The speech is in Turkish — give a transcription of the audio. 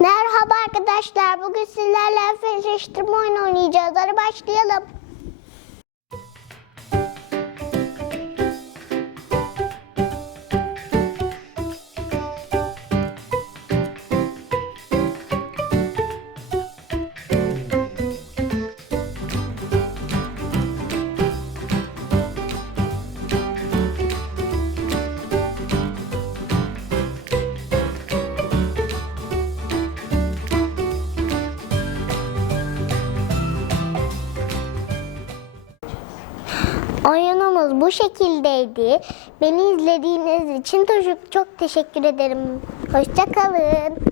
Merhaba arkadaşlar. Bugün sizlerle fenleştirme oyunu oynayacağız. Hadi başlayalım. Oyunumuz bu şekildeydi. Beni izlediğiniz için çok, teşekkür ederim. Hoşçakalın.